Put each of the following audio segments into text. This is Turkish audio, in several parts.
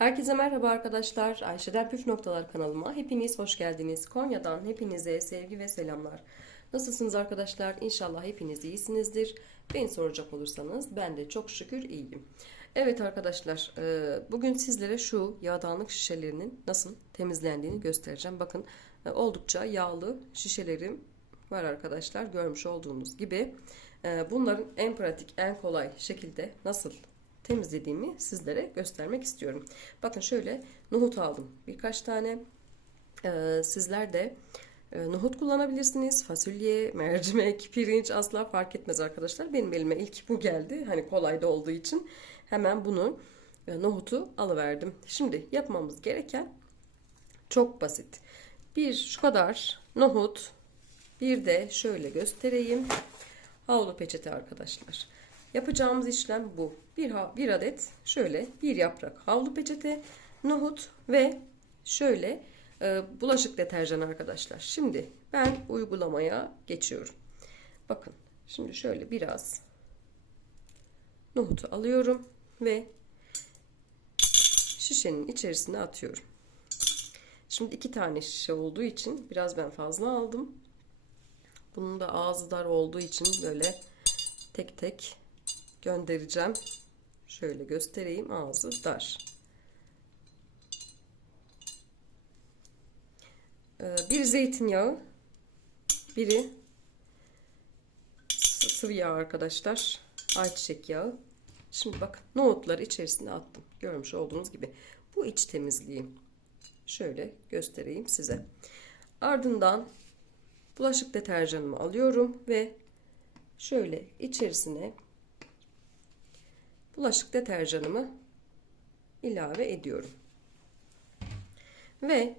Herkese merhaba arkadaşlar. Ayşe'den Püf Noktalar kanalıma hepiniz hoş geldiniz. Konya'dan hepinize sevgi ve selamlar. Nasılsınız arkadaşlar? İnşallah hepiniz iyisinizdir. Beni soracak olursanız ben de çok şükür iyiyim. Evet arkadaşlar, e, bugün sizlere şu yağdanlık şişelerinin nasıl temizlendiğini göstereceğim. Bakın e, oldukça yağlı şişelerim var arkadaşlar. Görmüş olduğunuz gibi. E, Bunların en pratik, en kolay şekilde nasıl temizlediğimi sizlere göstermek istiyorum. Bakın şöyle nohut aldım. Birkaç tane Ee, sizler de e, nohut kullanabilirsiniz. Fasulye, mercimek, pirinç asla fark etmez arkadaşlar. Benim elime ilk bu geldi. Hani kolay da olduğu için hemen bunu e, nohutu alıverdim. Şimdi yapmamız gereken çok basit. Bir şu kadar nohut, bir de şöyle göstereyim. Havlu peçete arkadaşlar. Yapacağımız işlem bu. Bir, bir adet şöyle bir yaprak havlu peçete, nohut ve şöyle e, bulaşık deterjanı arkadaşlar. Şimdi ben uygulamaya geçiyorum. Bakın şimdi şöyle biraz nohutu alıyorum ve şişenin içerisine atıyorum. Şimdi iki tane şişe olduğu için biraz ben fazla aldım. Bunun da ağzı dar olduğu için böyle tek tek göndereceğim. Şöyle göstereyim ağzı dar. Ee, Bir zeytinyağı, biri sı- sıvı yağ arkadaşlar. Ayçiçek yağı. Şimdi bakın nohutları içerisine attım. Görmüş olduğunuz gibi. Bu iç temizliği. Şöyle göstereyim size. Ardından bulaşık deterjanımı alıyorum ve şöyle içerisine bulaşık deterjanımı ilave ediyorum. Ve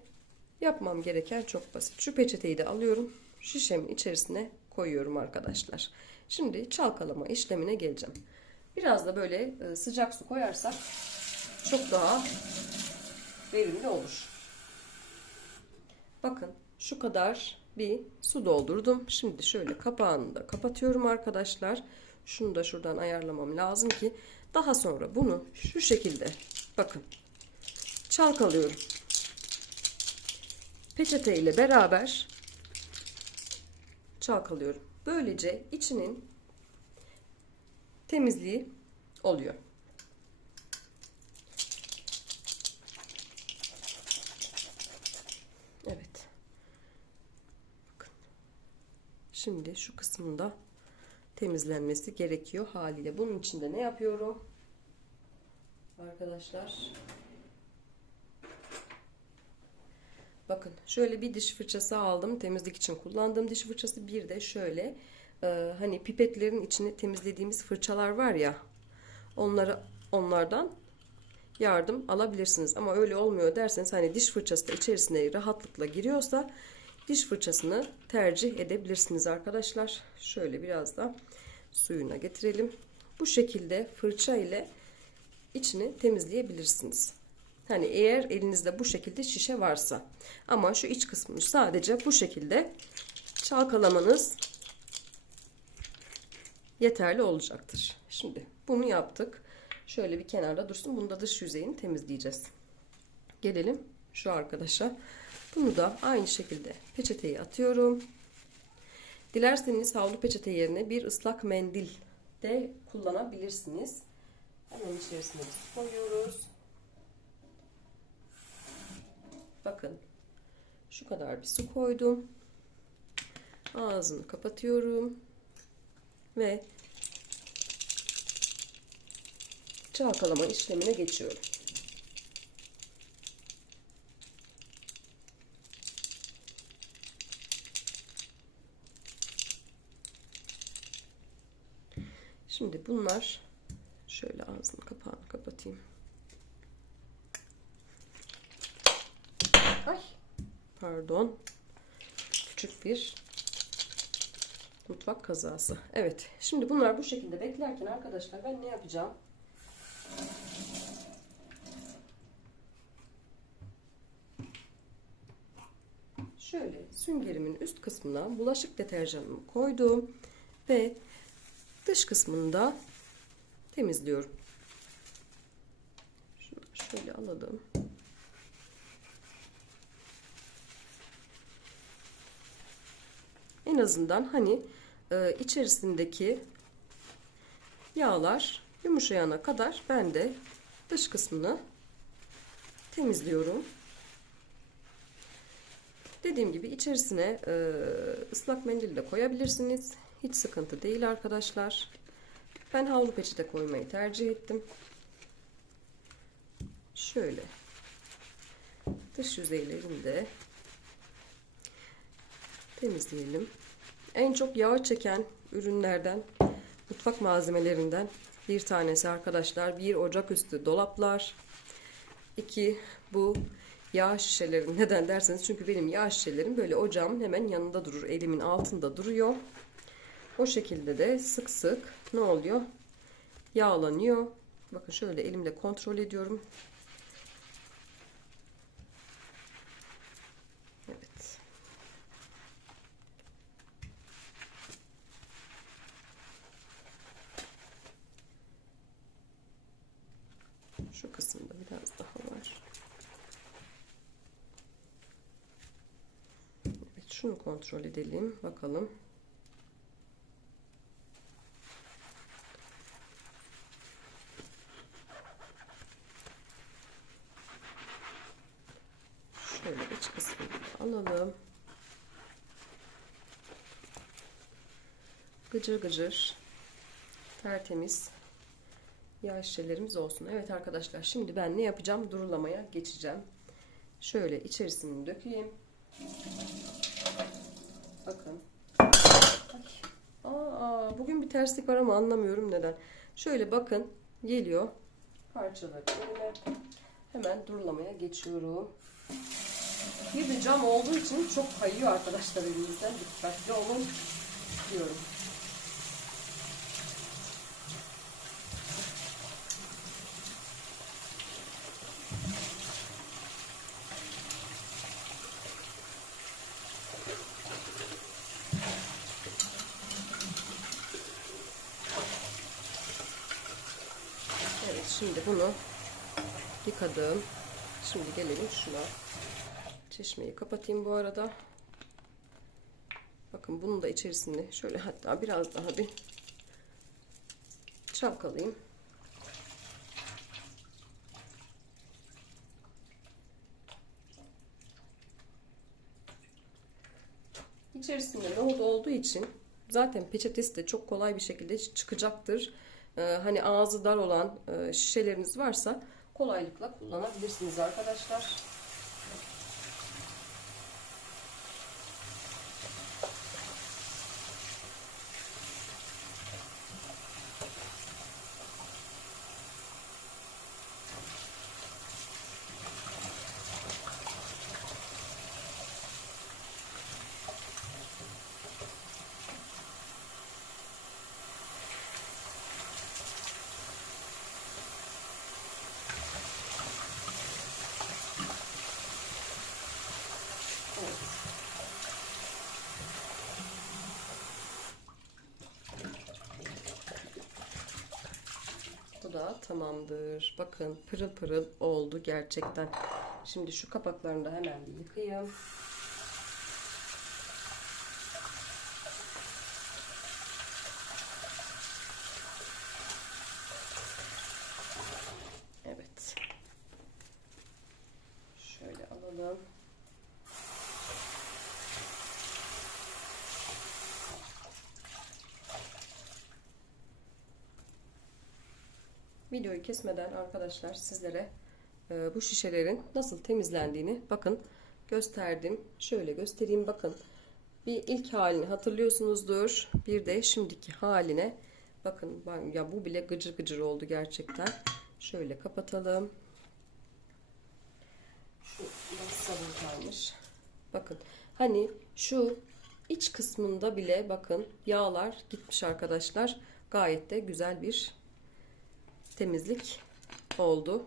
yapmam gereken çok basit. Şu peçeteyi de alıyorum. Şişemin içerisine koyuyorum arkadaşlar. Şimdi çalkalama işlemine geleceğim. Biraz da böyle e, sıcak su koyarsak çok daha verimli olur. Bakın şu kadar bir su doldurdum. Şimdi şöyle kapağını da kapatıyorum arkadaşlar. Şunu da şuradan ayarlamam lazım ki daha sonra bunu şu şekilde bakın çalkalıyorum. Peçete ile beraber çalkalıyorum. Böylece içinin temizliği oluyor. Evet. Bakın. Şimdi şu kısmında temizlenmesi gerekiyor haliyle. Bunun için de ne yapıyorum? Arkadaşlar. Bakın şöyle bir diş fırçası aldım. Temizlik için kullandığım diş fırçası. Bir de şöyle e, hani pipetlerin içini temizlediğimiz fırçalar var ya. Onları onlardan yardım alabilirsiniz. Ama öyle olmuyor derseniz hani diş fırçası da içerisine rahatlıkla giriyorsa diş fırçasını tercih edebilirsiniz arkadaşlar. Şöyle biraz da suyuna getirelim. Bu şekilde fırça ile içini temizleyebilirsiniz. Hani eğer elinizde bu şekilde şişe varsa. Ama şu iç kısmını sadece bu şekilde çalkalamanız yeterli olacaktır. Şimdi bunu yaptık. Şöyle bir kenarda dursun. Bunu da dış yüzeyini temizleyeceğiz. Gelelim şu arkadaşa. Bunu da aynı şekilde peçeteyi atıyorum. Dilerseniz havlu peçete yerine bir ıslak mendil de kullanabilirsiniz. Hemen içerisine koyuyoruz. Bakın şu kadar bir su koydum. Ağzını kapatıyorum. Ve çalkalama işlemine geçiyorum. Şimdi bunlar şöyle ağzını kapağını kapatayım. Ay pardon. Küçük bir mutfak kazası. Evet. Şimdi bunlar bu şekilde beklerken arkadaşlar ben ne yapacağım? Şöyle süngerimin üst kısmına bulaşık deterjanımı koydum ve dış kısmını da temizliyorum. Şöyle Şöyle alalım. En azından hani e, içerisindeki yağlar yumuşayana kadar ben de dış kısmını temizliyorum. Dediğim gibi içerisine e, ıslak mendil de koyabilirsiniz. Hiç sıkıntı değil arkadaşlar. Ben havlu peçete koymayı tercih ettim. Şöyle dış yüzeylerini de temizleyelim. En çok yağ çeken ürünlerden, mutfak malzemelerinden bir tanesi arkadaşlar. Bir ocaküstü dolaplar. İki bu yağ şişeleri. Neden derseniz çünkü benim yağ şişelerim böyle ocağımın hemen yanında durur. Elimin altında duruyor. O şekilde de sık sık ne oluyor? Yağlanıyor. Bakın şöyle elimle kontrol ediyorum. Evet. Şu kısımda biraz daha var. Evet, şunu kontrol edelim. Bakalım. Şöyle iç kısmını alalım. Gıcır gıcır tertemiz yağ şişelerimiz olsun. Evet arkadaşlar şimdi ben ne yapacağım? Durulamaya geçeceğim. Şöyle içerisini dökeyim. Bakın. Ay. Aa, bugün bir terslik var ama anlamıyorum neden. Şöyle bakın geliyor. Parçaları. Hemen durulamaya geçiyorum. Bir de cam olduğu için çok kayıyor arkadaşlar elimizden. Dikkatli olun diyorum. Evet şimdi bunu yıkadım. Şimdi gelelim şuna. Çeşmeyi kapatayım bu arada. Bakın bunun da içerisinde şöyle hatta biraz daha bir çalkalayayım. İçerisinde nohut olduğu için zaten peçetesi de çok kolay bir şekilde çıkacaktır. Ee, hani ağzı dar olan e, şişeleriniz varsa kolaylıkla kullanabilirsiniz arkadaşlar. Evet. Bu da tamamdır. Bakın pırıl pırıl oldu gerçekten. Şimdi şu kapaklarını da hemen yıkayayım. Evet. Şöyle alalım. Videoyu kesmeden arkadaşlar sizlere e, bu şişelerin nasıl temizlendiğini bakın gösterdim. Şöyle göstereyim bakın. Bir ilk halini hatırlıyorsunuzdur. Bir de şimdiki haline bakın ben, ya bu bile gıcır gıcır oldu gerçekten. Şöyle kapatalım. Şu sabun kalmış. Bakın hani şu iç kısmında bile bakın yağlar gitmiş arkadaşlar. Gayet de güzel bir temizlik oldu.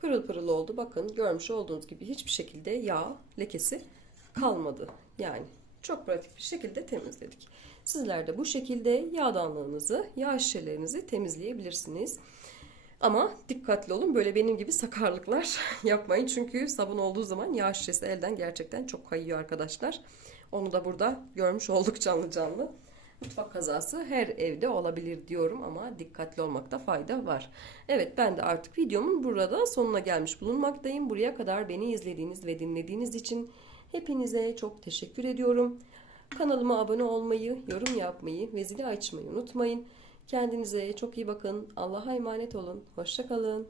Pırıl pırıl oldu. Bakın görmüş olduğunuz gibi hiçbir şekilde yağ lekesi kalmadı. Yani çok pratik bir şekilde temizledik. Sizler de bu şekilde yağdanlığınızı, yağ şişelerinizi temizleyebilirsiniz. Ama dikkatli olun böyle benim gibi sakarlıklar yapmayın. Çünkü sabun olduğu zaman yağ şişesi elden gerçekten çok kayıyor arkadaşlar. Onu da burada görmüş olduk canlı canlı. Mutfak kazası her evde olabilir diyorum ama dikkatli olmakta fayda var. Evet ben de artık videomun burada sonuna gelmiş bulunmaktayım. Buraya kadar beni izlediğiniz ve dinlediğiniz için hepinize çok teşekkür ediyorum. Kanalıma abone olmayı, yorum yapmayı ve zili açmayı unutmayın. Kendinize çok iyi bakın. Allah'a emanet olun. Hoşçakalın.